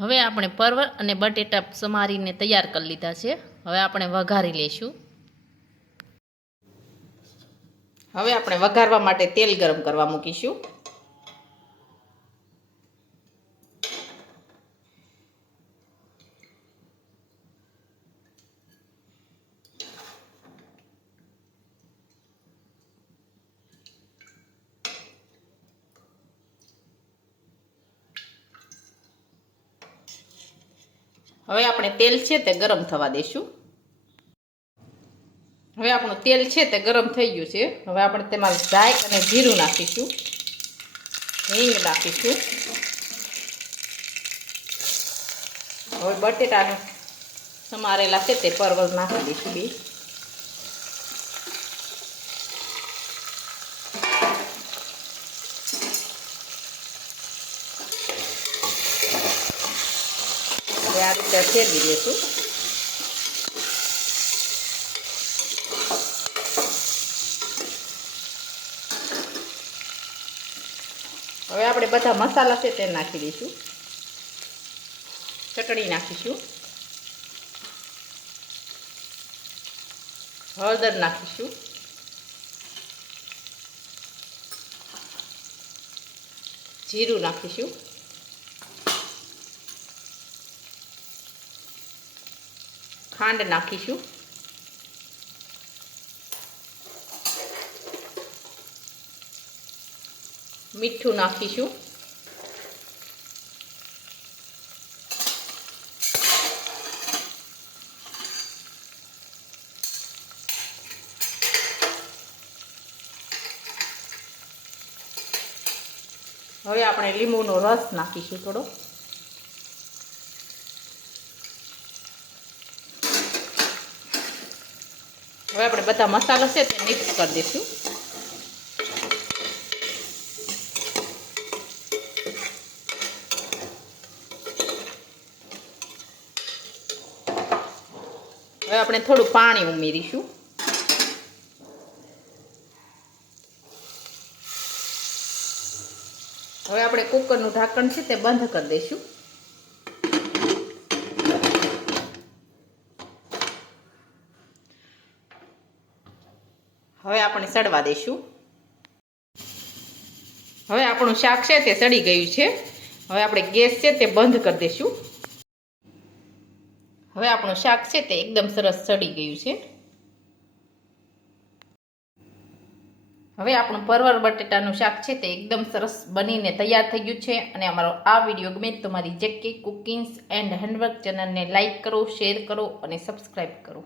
હવે આપણે પરવર અને બટેટા સમારીને તૈયાર કરી લીધા છે. હવે આપણે વઘારી લઈશું. હવે આપણે વઘારવા માટે તેલ ગરમ કરવા મૂકીશું. હવે આપણે તેલ છે તે ગરમ થવા દઈશું. હવે આપણું તેલ છે તે ગરમ થઈ ગયું છે. હવે આપણે તેમાં રાઈ અને જીરું નાખીશું, હિંગ નાખીશું. હવે બટેટાનું સમારેલા છે તે પરવર નાખી દઈશું બે. હવે આ રીતે ફેરવી દઈશું. હવે આપણે બધા મસાલા છે તે નાખી દઈશું. ચટણી નાખીશું, હળદર નાખીશું, જીરું નાખીશું, ખાંડ નાખીશું, મીઠું નાખીશું, હવે આપણે લીંબુનો રસ નાખીશું થોડો. હવે આપણે બધા મસાલા છે તે મિક્સ કરી દઈશું. હવે આપણે થોડું પાણી ઉમેરીશું. હવે આપણે કુકરનું ઢાંકણ છે તે બંધ કરી દઈશું. હવે આપણે સડવા દઈશું. હવે આપણું શાક છે તે સડી ગયું છે. હવે આપણે ગેસ છે તે બંધ કરી દઈશું. હવે આપણું શાક છે તે એકદમ સરસ સડી ગયું છે. હવે આપણું પરવર બટેટાનું શાક છે તે એકદમ સરસ બનીને તૈયાર થઈ ગયું છે. અને અમારો આ વિડીયો ગમે તો મારી જેકે કુકિંગ્સ એન્ડ હેન્ડવર્ક ચેનલને લાઇક કરો, શેર કરો અને સબસ્ક્રાઈબ કરો.